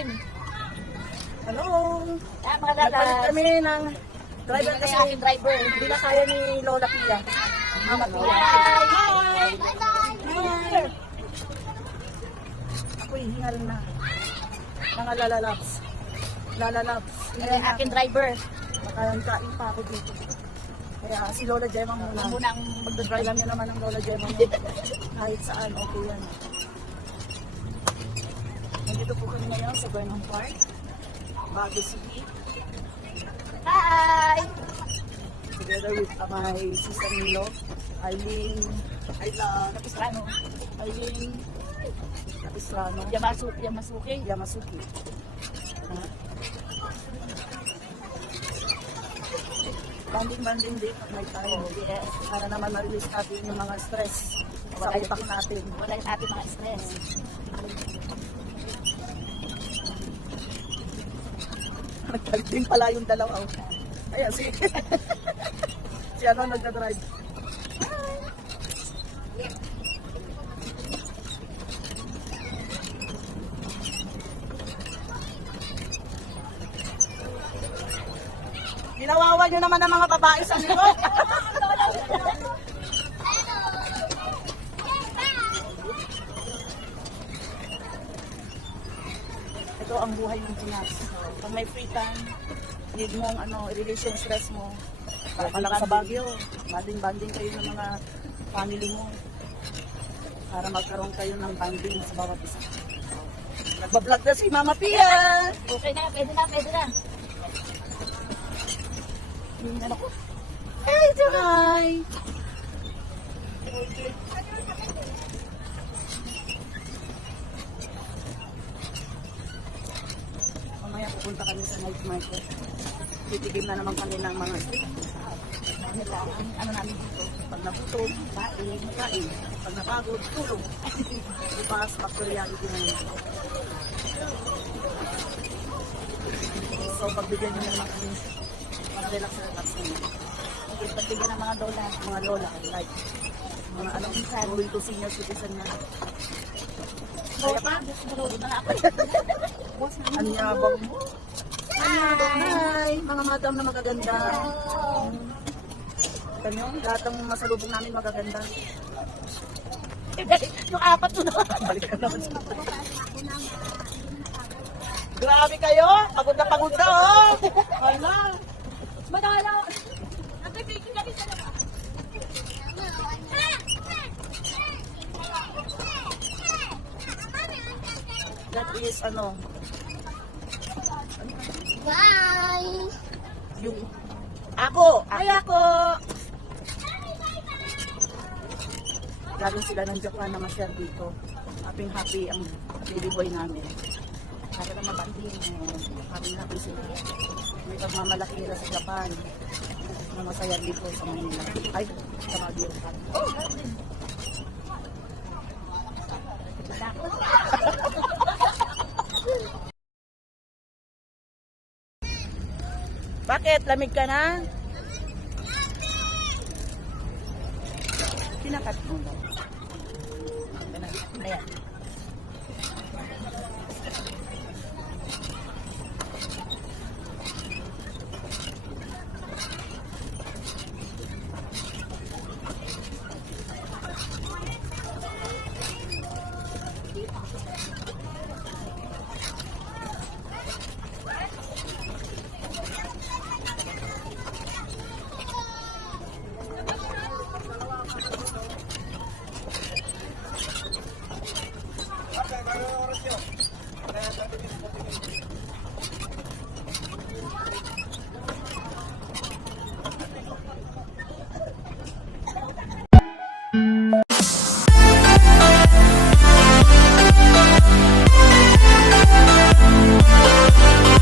natin. Hello. Mga Nagpalit lalas. kami ng driver kasi Aking driver. hindi na kaya ni Lola Pia. Mama Pia. Hi! Hi. Ako'y hingal na. Mga lalalabs. Lalalabs. Aking driver. Makain pa ako dito. Kaya si Lola Gemma muna. Muna ang magdadrive. Alam niyo naman ang Lola Gemma niyo. Kahit saan, okay yan. Nandito po kami ngayon sa Burnham Park. Baguio City. Hi! Together with my sister-in-law, Eileen. Kapistrano. Eileen. Capistrano. Yamasuki. Yamasuki. Banding-banding din pag may time. Yes. Para naman ma-release natin yung mga stress sa utak natin. Wala yung ating mga stress. Nagpalit din pala yung dalawa. Ayan, si... si ano nagdadrive. Ginawawa nyo naman ang mga babae sa likod. Ito ang buhay ng Pinas. Pag may free time, need mong release yung stress mo. Para ka lang sa Baguio. Banding-banding kayo ng mga family mo. Para magkaroon kayo ng banding sa bawat isa. Nagbablog na si Mama Pia! Okay na, pwede na, pwede na. Ano ko? Hi! Mamaya pupunta kami sa night market. Titigim na naman kami ng mga street. Ano namin dito? Pag nagutom, kain. Pag napagod, tulog. Ipas, back to reality na yun. So, pagbigyan nyo naman kami, mag-relax na. Okay, pagbigyan ng mga lola. Mga lola, like, mga going to senior citizen na. Kaya pa, sumunod na ako. Anyabang mo. Hi! Mga madam na magaganda. Kanyo, lahat ng masalubong namin magaganda. Yung apat to na. Balikan naman sa Grabe kayo! Pagod na, oh! Hala! Madala. Nagpipigil kami sa lawa. That is, Bye! yung... Ako! Ay, ako! Galing sila ng Japan na ma-share dito. Happy ang baby boy namin. Para na mabanding. Happy sila. May pagmamalaki nila sa Japan. Na masaya dito sa Manila. Ay, sa Baguio. Oh, Bakit? Lamig ka na? Pinakat mo ba? ayan.